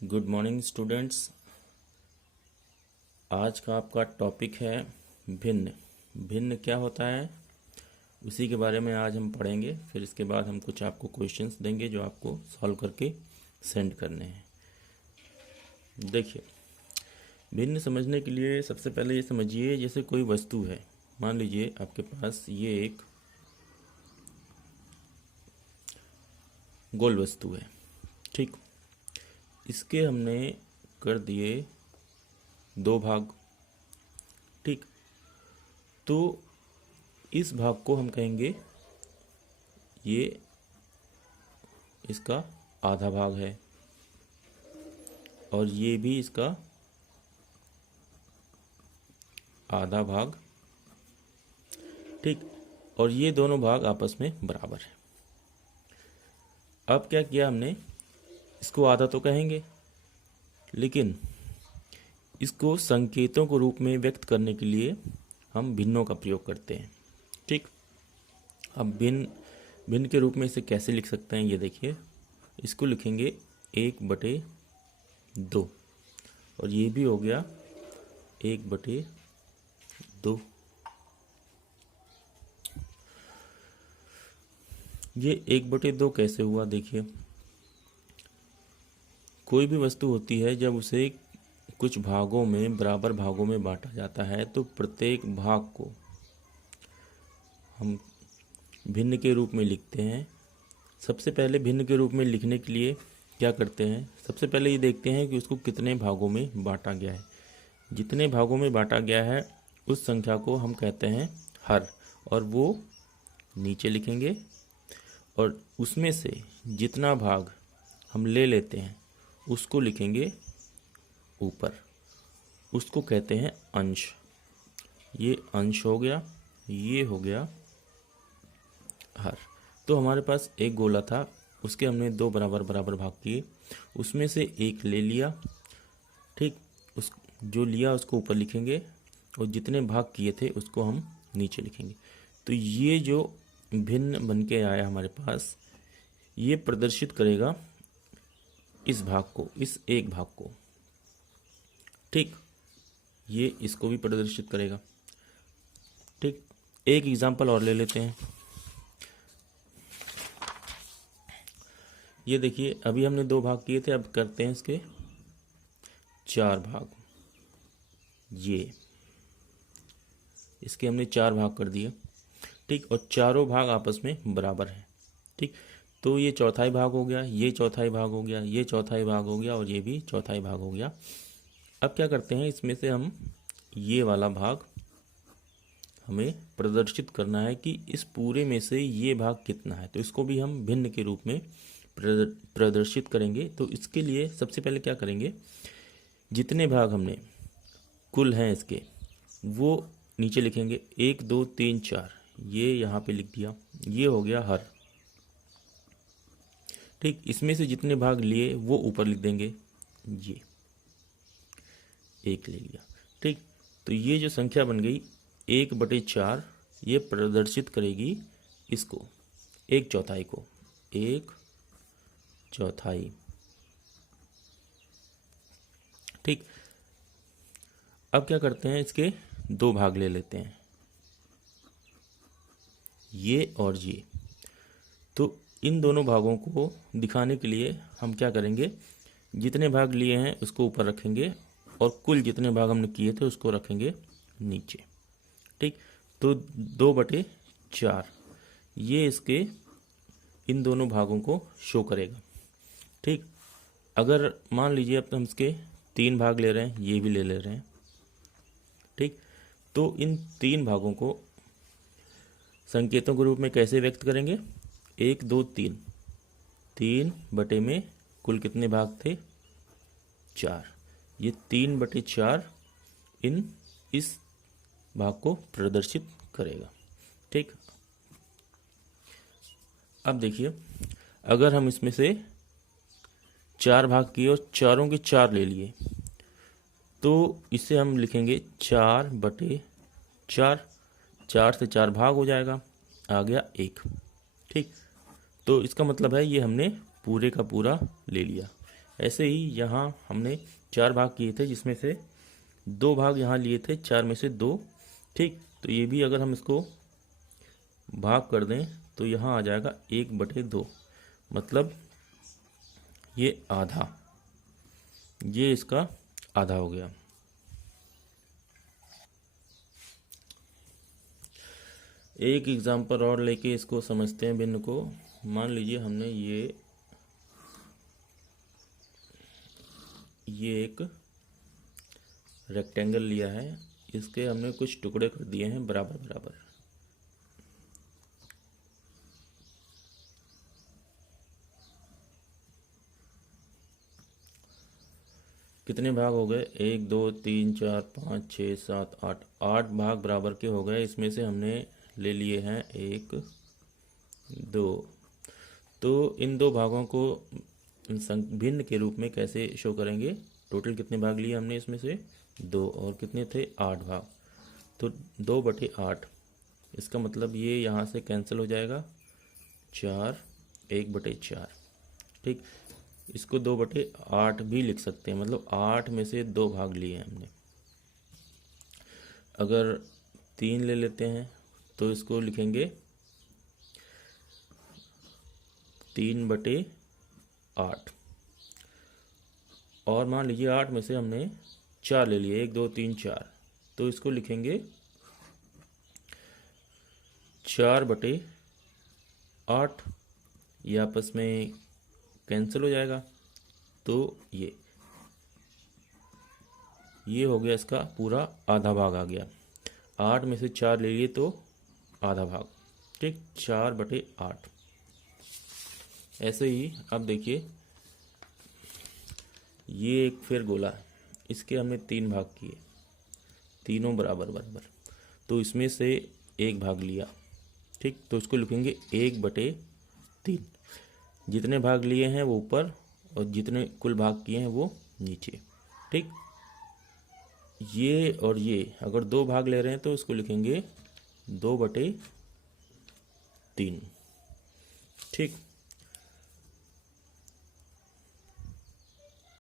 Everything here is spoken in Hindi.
Good morning students. आज का आपका टॉपिक है भिन्न। भिन्न क्या होता है उसी के बारे में आज हम पढ़ेंगे। फिर इसके बाद हम कुछ आपको क्वेश्चंस देंगे जो आपको सॉल्व करके सेंड करने हैं। देखिए, भिन्न समझने के लिए सबसे पहले ये समझिए, जैसे कोई वस्तु है। मान लीजिए आपके पास ये एक गोल वस्तु है, ठीक। इसके हमने कर दिए दो भाग, ठीक। तो इस भाग को हम कहेंगे ये इसका आधा भाग है और ये भी इसका आधा भाग, ठीक। और ये दोनों भाग आपस में बराबर है। अब क्या किया हमने, इसको आधा तो कहेंगे, लेकिन इसको संकेतों के रूप में व्यक्त करने के लिए हम भिन्नों का प्रयोग करते हैं, ठीक। अब भिन्न के रूप में इसे कैसे लिख सकते हैं, ये देखिए। इसको लिखेंगे 1/2 और ये भी हो गया 1/2। ये 1/2 कैसे हुआ, देखिए। कोई भी वस्तु होती है, जब उसे कुछ भागों में, बराबर भागों में बांटा जाता है, तो प्रत्येक भाग को हम भिन्न के रूप में लिखते हैं। सबसे पहले भिन्न के रूप में लिखने के लिए क्या करते हैं, सबसे पहले ये देखते हैं कि उसको कितने भागों में बांटा गया है। जितने भागों में बांटा गया है उस संख्या को हम कहते हैं हर, और वो नीचे लिखेंगे। और उसमें से जितना भाग हम ले लेते हैं उसको लिखेंगे ऊपर, उसको कहते हैं अंश। ये अंश हो गया, ये हो गया हर। तो हमारे पास एक गोला था, उसके हमने दो बराबर बराबर भाग किए, उसमें से एक ले लिया, ठीक। उस जो लिया उसको ऊपर लिखेंगे और जितने भाग किए थे उसको हम नीचे लिखेंगे। तो ये जो भिन्न बन के आया हमारे पास, ये प्रदर्शित करेगा इस भाग को, इस एक भाग को, ठीक। ये इसको भी प्रदर्शित करेगा, ठीक। एक एग्जांपल और ले लेते हैं। ये देखिए, अभी हमने दो भाग किए थे, अब करते हैं इसके 4 भाग। ये इसके हमने 4 भाग कर दिए, ठीक। और चारों भाग आपस में बराबर हैं, ठीक। तो ये चौथाई भाग हो गया, ये चौथाई भाग हो गया, ये चौथाई भाग हो गया और ये भी चौथाई भाग हो गया। अब क्या करते हैं, इसमें से हम ये वाला भाग हमें प्रदर्शित करना है कि इस पूरे में से ये भाग कितना है। तो इसको भी हम भिन्न के रूप में प्रदर्शित करेंगे। तो इसके लिए सबसे पहले क्या करेंगे, जितने भाग हमने कुल हैं इसके, वो नीचे लिखेंगे। 1 2 3 4, ये यहाँ पे लिख दिया, ये हो गया हर, ठीक। इसमें से जितने भाग लिए वो ऊपर लिख देंगे, ये एक ले लिया, ठीक। तो ये जो संख्या बन गई 1/4, ये प्रदर्शित करेगी इसको, 1/4 को, 1/4, ठीक। अब क्या करते हैं, इसके दो भाग ले लेते हैं, ये और ये। तो इन दोनों भागों को दिखाने के लिए हम क्या करेंगे, जितने भाग लिए हैं उसको ऊपर रखेंगे और कुल जितने भाग हमने किए थे उसको रखेंगे नीचे, ठीक। तो 2/4 ये इसके इन दोनों भागों को शो करेगा, ठीक। अगर मान लीजिए अब हम इसके 3 भाग ले रहे हैं, ये भी ले रहे हैं, ठीक। तो इन 3 भागों को संकेतों के रूप में कैसे व्यक्त करेंगे, 1 2 3, 3 बटे में कुल कितने भाग थे, 4। ये 3/4 इस भाग को प्रदर्शित करेगा, ठीक। अब देखिए, अगर हम इसमें से 4 भाग किए और चारों के 4 ले लिए, तो इसे हम लिखेंगे 4/4। 4 से 4 भाग हो जाएगा, आ गया 1, ठीक। तो इसका मतलब है ये हमने पूरे का पूरा ले लिया, ऐसे ही यहाँ हमने 4 भाग किए थे, जिसमें से 2 भाग यहाँ लिए थे, 4 में से 2। ठीक, तो ये भी अगर हम इसको भाग कर दें तो यहाँ आ जाएगा 1/2, मतलब ये आधा, ये इसका आधा हो गया। एक एग्जांपल और लेके इसको समझते हैं भिन्न को। मान लीजिए हमने ये एक रेक्टेंगल लिया है, इसके हमने कुछ टुकड़े कर दिए हैं बराबर बराबर। कितने भाग हो गए? 1 2 3 4 5 6 7 8, 8 भाग बराबर के हो गए। इसमें से हमने ले लिए हैं 1 2। तो इन 2 भागों को भिन्न के रूप में कैसे शो करेंगे? टोटल कितने भाग लिए हमने? इसमें से 2, और कितने थे? 8 भाग। तो 2/8, इसका मतलब ये यहाँ से कैंसिल हो जाएगा, 4 1/4। ठीक, इसको 2/8 भी लिख सकते हैं, मतलब 8 में से 2 भाग लिए हैं हमने। अगर 3 ले लेते हैं तो इसको लिखेंगे 3/8। और मान लीजिए 8 में से हमने 4 ले लिए, 1 2 3 4, तो इसको लिखेंगे 4/8। ये आपस में कैंसिल हो जाएगा, तो ये हो गया इसका पूरा आधा भाग आ गया। 8 में से 4 ले लिए तो आधा भाग। ठीक, 4/8। ऐसे ही अब देखिए, ये एक फिर गोला है, इसके हमने 3 भाग किए, तीनों बराबर बराबर, तो इसमें से 1 भाग लिया। ठीक, तो इसको लिखेंगे 1/3। जितने भाग लिए हैं वो ऊपर, और जितने कुल भाग किए हैं वो नीचे। ठीक, ये और ये अगर 2 भाग ले रहे हैं तो इसको लिखेंगे 2/3। ठीक।